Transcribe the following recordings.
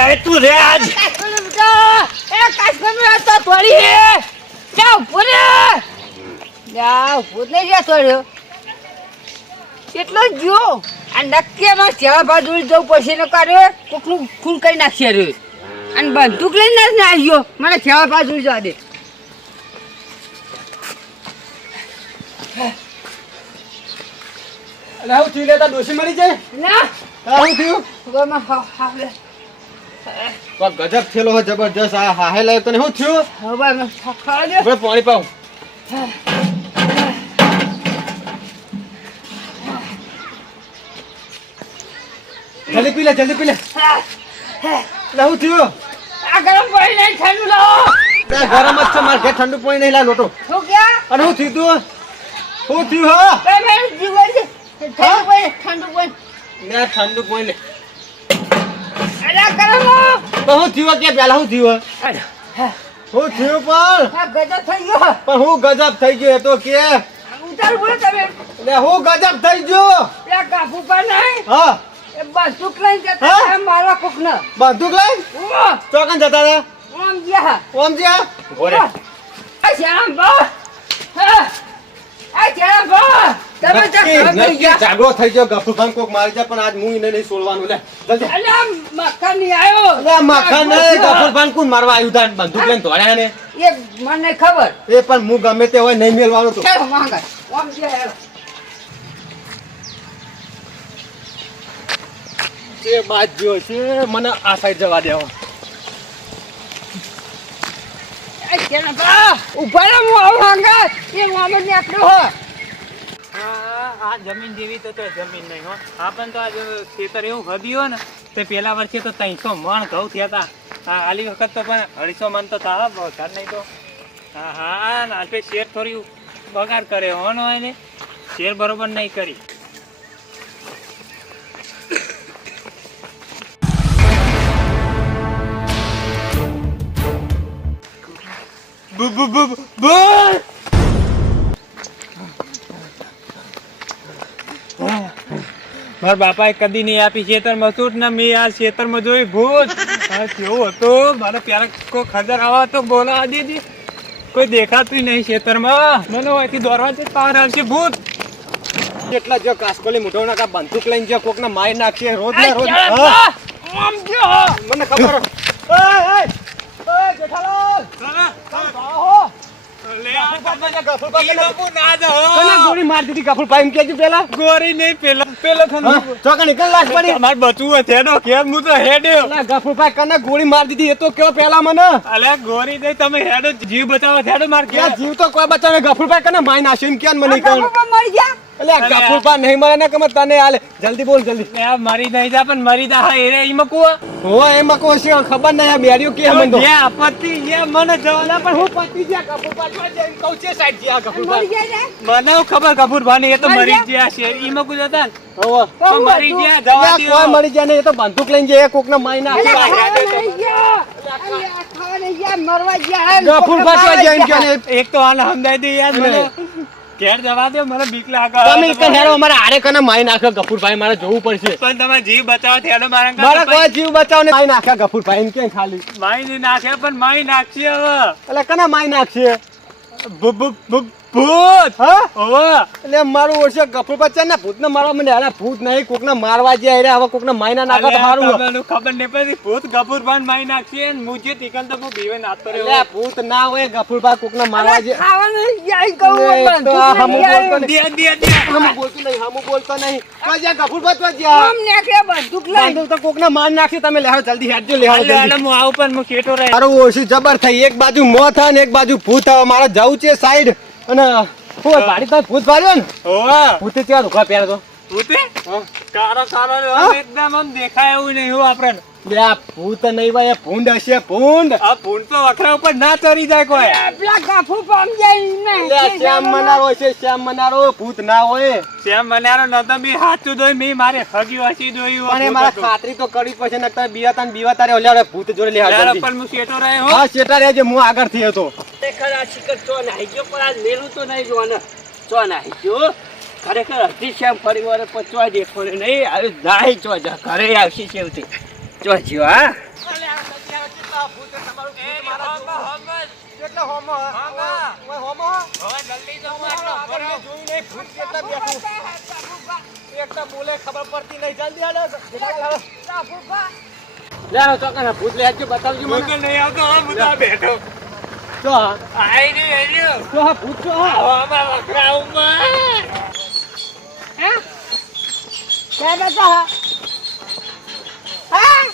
જાય તું રે આજ. એ કાશ્મીર તો થોડી હે જાવ ઊભો જાવ જા ઊભો ને જા થોડ્યો કેટલો જો આ નક્કી એમાં સેવા બાજુ જવું પડશે ને કરે કોકનું ખૂન કરી નાખશે રે અને બંદૂક લઈને જ આવ્યો મને સેવા બાજુ જવા દે એટલે હું થયું લેતા ડોશી મરી જાય? ના. હા હું થયું? ગોમાં હા હા લે. તો ગજબ થયેલો હોય જબરજસ્ત આ હાહે લાવ્યો તને શું થયું? હવે ખાવા દે. આપણે પાણી પાઉં. જલ્દી પી લે જલ્દી પી લે. શું થયું? આ ગરમ પાણી નહીં ઠંડુ લાવો. ગરમ જ છે મારે ઠંડુ પાણી નહીં લા લોટો. શું કે? અને શું થયું તું? શું થયું હા? ઠંડુ પાણી ઠંડુ પાણી. ઠંડુ પાણી લે અરે તો હું થયો કે પેલા હું થયું? હા. થયું પણ? હા ગજબ થઈ ગયો. પણ હું ગજબ થઈ ગયો એ તો કે. ઉતાર બોલો તમે. એટલે હું ગજબ થઈ ગયો. પેલા કાબુ પર નહીં. હા. એ બંદૂક લઈને જતા હા? મારા કોકને. બંદૂક લઈ? ઉમો. ચોકન જતા હતા ઓમ હા ઓમજી આ આ શ્યામ બા. હા. ઘર થઈ ગયા. ઝાગડો થઈ ગયો ગફુરભાઈ કોક મારી જાય પણ આજ હું એને નહીં છોડવાનું. લે જલ્દી નહીં આવ્યો અલે માખા નહીં ગફુરભાઈ કોણ મારવા આવ્યું? તા બંદૂક લઈને દોડ્યા ને. એ મને ખબર. એ પણ હું ગમે તે હોય નહીં મેળવાનું તો. ચાલો માંગા ઓમ ગયા એ બાદ જો છે મને આ સાઈડ જવા દેવો આ શ્યામ બા ઊભા રહો હું આવું માંગા એ મામદ ને આ જમીન જેવી તો જમીન નહીં હો આપણ તો આજ ખેતર એવું હદ્યું ને તે પેલા વર્ષે તો ત્રણસો મણ ઘઉં થયા હતા આલી વખત તો પણ અઢીસો મણ તો થા ઘર નહીં તો હા હા ને શેર થોડી બગાડ કરે હો ને શેર બરોબર નહીં કરી મારા બાપાએ કદી નહીં આપી ખેતરમાં. સૂટ ને મેં આ ખેતરમાં જોઈ ભૂત. આ કેવો હતો? મારે પ્યારા કોઈ ખદર આવા તો બોલા દીધી કોઈ દેખાતું નહીં ખેતરમાં. મને અહીંથી દોરવા જ પાર આવશે ભૂત. કેટલા જો કાસ્કોલી મોટો ના કા બંદૂક લઈને જો કોક ને મારી નાખશે રોજ. ને રોજ મને ખબર જેઠાલાલ! આવો ગોળી માર દીધી ગફુરભાઈ એમ કેજો પેલા. ગોરી નહીં પેલો પેલો ખનો હા, ચોકન નીકળ લાશ પડી. તમારે બચવું હોય તેનો કેમ હું તો હેડ્યો અલા, કને ગોળી મારી દીધી એ તો કયો પેલા મને? અલે ગોળી નહીં તમે હેડો જીવ બચાવો હેડો માર ક્યાં જીવ તો કોઈ બચાવે ગફુરભાઈ કને માઈ એમ ક્યાં મને મરી ગયા? એટલે આ અલ્યા. નહીં મળે ને કે તને હાલે. જલ્દી બોલ જલ્દી. લે આ મરી નહીં જા પણ મરી જા હા રે ઈમાં કુવા હો. એમાં કોઈ છે ખબર નહીં આ બેડિયું કે મને તો જે આપત્તિ જે મને જવાના પણ હું પતિ જા ગફુરભાઈ જો જઈને કહું છે સાઈડ જ્યાં મરી ગફુરભાઈ મને ખબર કપૂર ને એ તો મરી ગયા? છે ઈમાં કુદ જતા હો તો મરી ગયા જવા દે કોઈ મરી ને એ તો બંદૂક લઈને જે કોક ને મારી નાખે. ગયા. ગયા, મરવા ગયા. એક તો હાલ સમજાય દે યાર મને. ઘેર જવા દે મને બીક લાગે. તમે એક હેરો અમારે આરે કને માઈ નાખ્યો ગફુરભાઈ મારે જોવું પડશે. પણ તમે જીવ બચાવો થયેલો મારા મારા કોઈ જીવ બચાવો ને માઈ નાખ્યા ગફુરભાઈ એમ કે ખાલી? માઈ ની નાખે પણ માઈ નાખશે હવે. એટલે કને માઈ નાખશે? ભૂ- ભૂ- ભૂ- ભૂત! હા? ઓવે! એટલે મારું વર્ષે ગફુરભાઈ છે ને ભૂત ને મારવા મને અરે ભૂત નહીં કોક ને મારવા જાય અરે હવે કોક ને મારી ના નાખે તો ખબર નહીં પડી ભૂત ગફુર ભાન માઈ નાખશે ને મુજે ટીકન તો હું બીવે નાતો રહ્યો ભૂત ના હોય ગફુરભાઈ કોક ને મારવા જાય ખાવા નહીં જાય કહું, તો હમું બોલતો નહીં. દે દે હમું બોલતો નહીં હમું બોલતો નહીં. તો જ્યાં ગફુરભાઈ તો જ્યાં. હમ નાખે બંદૂક લઈ. તો કોક ને માર નાખી તમે લેહો જલ્દી હેડજો લેહો જલ્દી. હું આવું પણ હું કેટો રહે. મારું ઓછું જબર થઈ એક બાજુ મોત થાય ને એક બાજુ ભૂત આવે મારે જવું છે સાઈડ. અને હું ભાડી પાસે ભૂત ભાર્યો ને? ઓવા ભૂતે ત્યાં રૂખા પહેરે તો. ભૂતે? હા. કારો સારો એકદમ આમ દેખાય એવું નહીં હું આપણને બે ભૂત નહીં ભાઈ ભૂંડ હશે ભૂંડ. આ ભૂંડ તો વખરા ઉપર ના ચડી જાય કોઈ. પેલા ગાફુ પામ જાય એમને. શ્યામ મનારો છે શ્યામ મનારો ભૂત ના હોય. સેમ મનારો નતો બી હાચું જોઈ મેં મારે હગ્યું હસી જોયું પણ મારા ખાતરી તો કરવી પડશે ને તમે બીવાતા ને બીવાતા રે ઓલ્યા ભૂત જોડે પણ હું હો. હા શેટા રહેજે હું આગળથી હતો. ચો નાહી ગયો પણ આ મેલું તો નહીં જોવાને. ચો નાહી ગયો. ખરેખર અઢી શ્યામ ફરી વાર પચવા દેખો ને નહીં આવી નાહી ચો જા ઘરે આવશે છેવટે. ચો જીવ હા ભૂત કેટલા બેઠું. એક તો બોલે ખબર પડતી નહીં. જલ્દી હાલો. જેઠાલાલ હાલો. લે આવો ચોકન, ભૂત લે આવજો, બતાવજો મને. નહીં આવતો બેઠો જો આઈ રહ્યો, આઈ રહ્યો. જો હા, ભૂત જો હા. બેઠા હા? હા?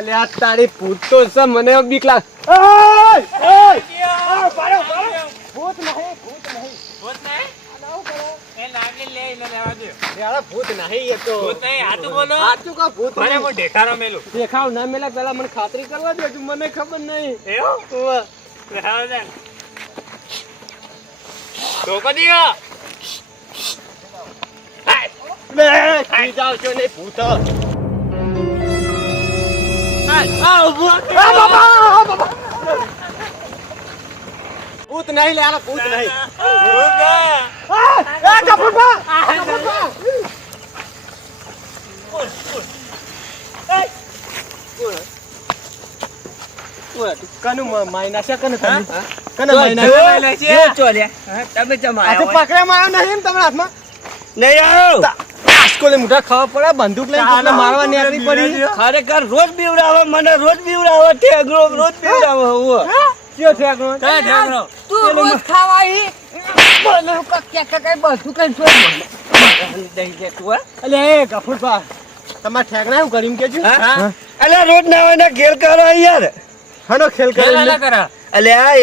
અલે આ તારી ભૂત તો છે, મને બીક લાગે. ઓય! ઓય! આ, પાડો, પાડો. ભૂત નહીં, ભૂત નહીં. ભૂત નહીં? એ નાગલી લે, એને લેવા દો. યાર, ભૂત નહીં એ તો. ભૂત નહીં, હાચું બોલો. સાચું કહો, ભૂત ભલે નહીં. હું ઢેકારો મેલું. દેખાવ ના મેલા પેલા મને ખાતરી કરવા દે મને ખબર નહીં જાવ છો ને ભૂત. ભૂત નહીં લે આલા ભૂત નહીં એ ગફુરભા. ઓય, કનું મ- મારી નાખ્યા કને તમે? કને મારી નાખ્યા? જ્યો ચો લે તમે ચમ આ તો આયા હોય? પકડ્યા મારા નહીં ને તમારા હાથમાં નહીં આવ્યો આસકોલે મોઢા ખાવા પડે બંદૂક લઈને કોકને મારવા નીકળી પડી. ખરેખર રોજ બીવડાવે મને રોજ બીવડાવે ઠેગરો રોજ બીવડાવે હું કયો ઠેકણો? ક્યાં ઢેકણો? તું રોજ ખાવા ઈ બોલે હું કાંઈક બધું કઈ છોડ દઈ દે તું અલે એ ગફુરભા તમાર ઠેકણા હું કરીમ કેજો હા? અલ્યા રોજ ના હોય ને ઘેર કરો યાર. હનો ખેલ ખેલ કર્યો આલા કરા.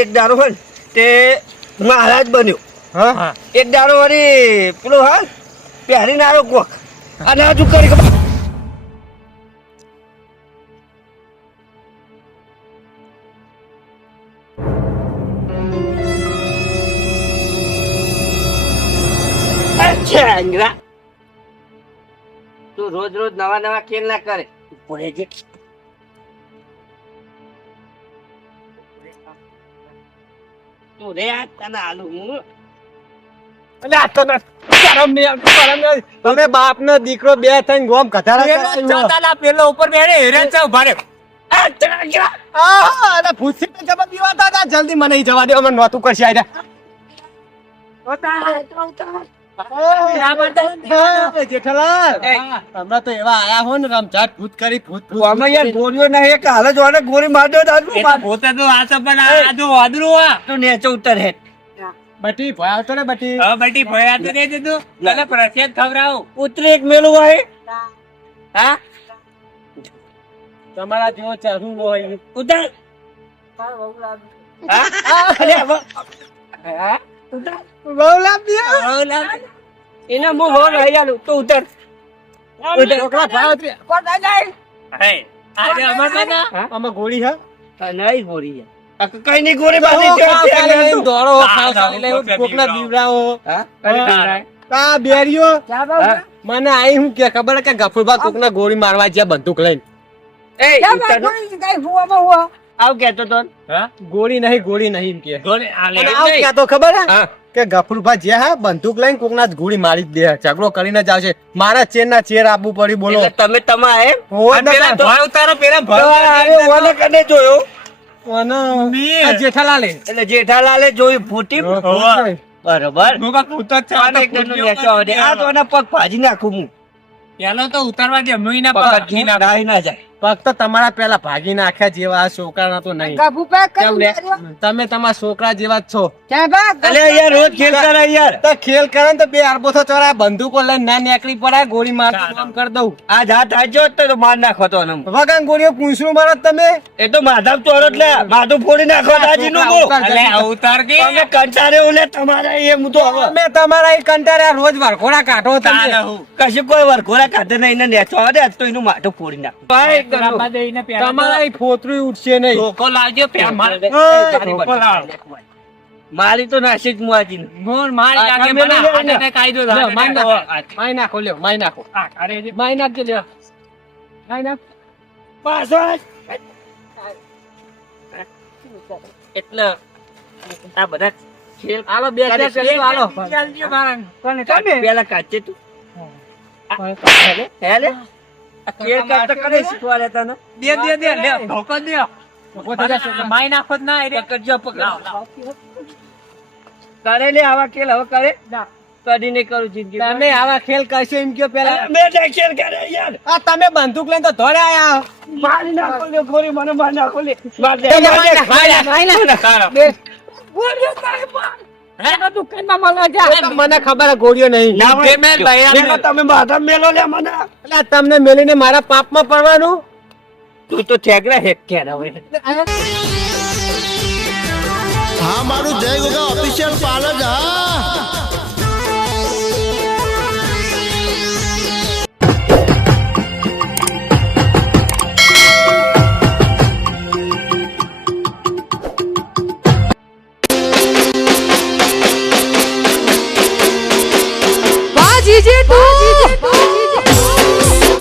એક દાડો હોય તે મહારાજ બન્યો. હા? હા. એક દાડો વળી પેલો હા પહેરીને આવ્યો કોક. અને હજુ કરી. તું રોજ રોજ નવા નવા કેમ ના કરે તું રે આ તને આલુ હું અલે આ તો ના- શરમ નહીં આવતી, શરમ નહીં તમે બાપ નો દીકરો બે થઈને ગોમ કથારા પેલો પેલો ઉપર બેઠે, હેરાન છે ઊભા રે. આ તને અંગરા. આહા, અલે ભૂતથી તો જબર બીવાતા હતા. જલ્દી મને જવા દે અમે નહોતું કરશે. હમણાં તો એવા આયા હો ને રમઝાટ ભૂત કરી ભૂત. તું યાર ગોળીઓ એક હાલ જ વાળે ગોળી મારજો તો તો આ તો પણ આ- વાદળું આ. તું નેચે ઉતર હે બટી ભય આવતો ને બટી? હવે બેટી ભયા તો દે તું તને પ્રસાદ ખવરાવ ઉતરી એક મેલું હોય. હા? તમારા જેવો ચરુ નો હોય. ઉતર. હા? હા. એને હું હોર રહી જાલું તો ઉતર. ઉતર. છોકરા ભાવ ઉતરી. કોણ જાય હે, અમાર ગોળી હા, નહીં ગોળી યાર. આ કઈ છે, ખાલી ખાલી કોકના. આ બેરીઓ મને આઈ હું કે ખબર કે ગફુરબા કોકના ગોળી મારવા જ્યાં બંદૂક લઈને. એ, આવ તો. ગોળી નહીં ગોળી નહીં એમ કે. ગોળી આ લે. અને આવું કહેતો ખબર હા. કે ગફુરભા જે હા બંદૂક લઈને કોકના ગોળી મારી જ દે. ઝઘડો કરીને જ આવશે. મારા ચેર ના ચેર આપવું પડી બોલો. તમે તમારે એમ પેલા જોયો? જેઠાલાલે. એટલે જેઠાલાલે જોયું ફૂટી. બરોબર. પગ ભાજી નાખું હું. પેલો તો ઉતારવા દે એના પગ ના જાય પગ તો તમારા પેલા ભાગી નાખ્યા જેવા આ છોકરા તો નહીં. તમે તમારા છોકરા જેવા જ છો. યાર રોજ ખેલ કરે યાર. તો ખેલ કરે તો બે અરબો થો ચોરા બંદૂકો લઈને ના નીકળી પડે ગોળી માર કામ કરી દઉં. આ જાત હાજો તો માર નાખો તો. વગર ગોળીઓ પૂછ્યું મારો તમે? એ તો માધવ ચોરો એટલે માથું ફોડી નાખો દાજી નું ઉતાર કે અમે કંટારે ઓલે તમારે એ હું તો અમે તમારા એ કંટારે રોજ વરઘોડા કાઢો તમે કશું કોઈ વરઘોડા કાઢે નહીં ને નેચો આવે તો એનું માથું ફોડી નાખો. ભાઈ રામા તમારા ફોતરું ઉઠશે નહીં. ધોકો લાવજો ધોકો લાવ. મારી તો નાસી જ મુઆજી મોર મારી લાગે મને આને તે કાયદો લ્યો, માઈ નાખો માઈ નાખો લ્યો માઈ નાખો. અરે માઈ નાખજો લ્યો. માઈ નાખ. પાછો એટલે આ બધા ખેલ આલો બે ચાર કરી હાલો. ચાલજો મારા. કોને ચાલે? પેલા કાચે તું. હે. લે આ કેળ કરતા કરે શીખવાડે તને. દે દે દે લે ધોકો દે. માઈ નાખો જ ના રે. પકડજો પકડ. કરે લે આવા ખેલ હવે કરે. કદી નહીં કરું જિંદગી તમે આવા ખેલ કરશો એમ કયો પેલા? મેં નહીં ખેલ કરે યાર. આ તમે બંદૂક લઈને તો ધોરે આયા મારી નાખો લે ગોરી મને મારી નાખો લે. માર દે દુકાનમાં મળવા જા મને ખબર ગોળીઓ નહીં. મેલો તમે માથા મેલો લે મને. એટલે તમને મેલીને મારા પાપમાં પડવાનું? તું તો ઠેકરા હેક હા મારું જય ગોગા ઓફિશિયલ પાર્લર જ હા.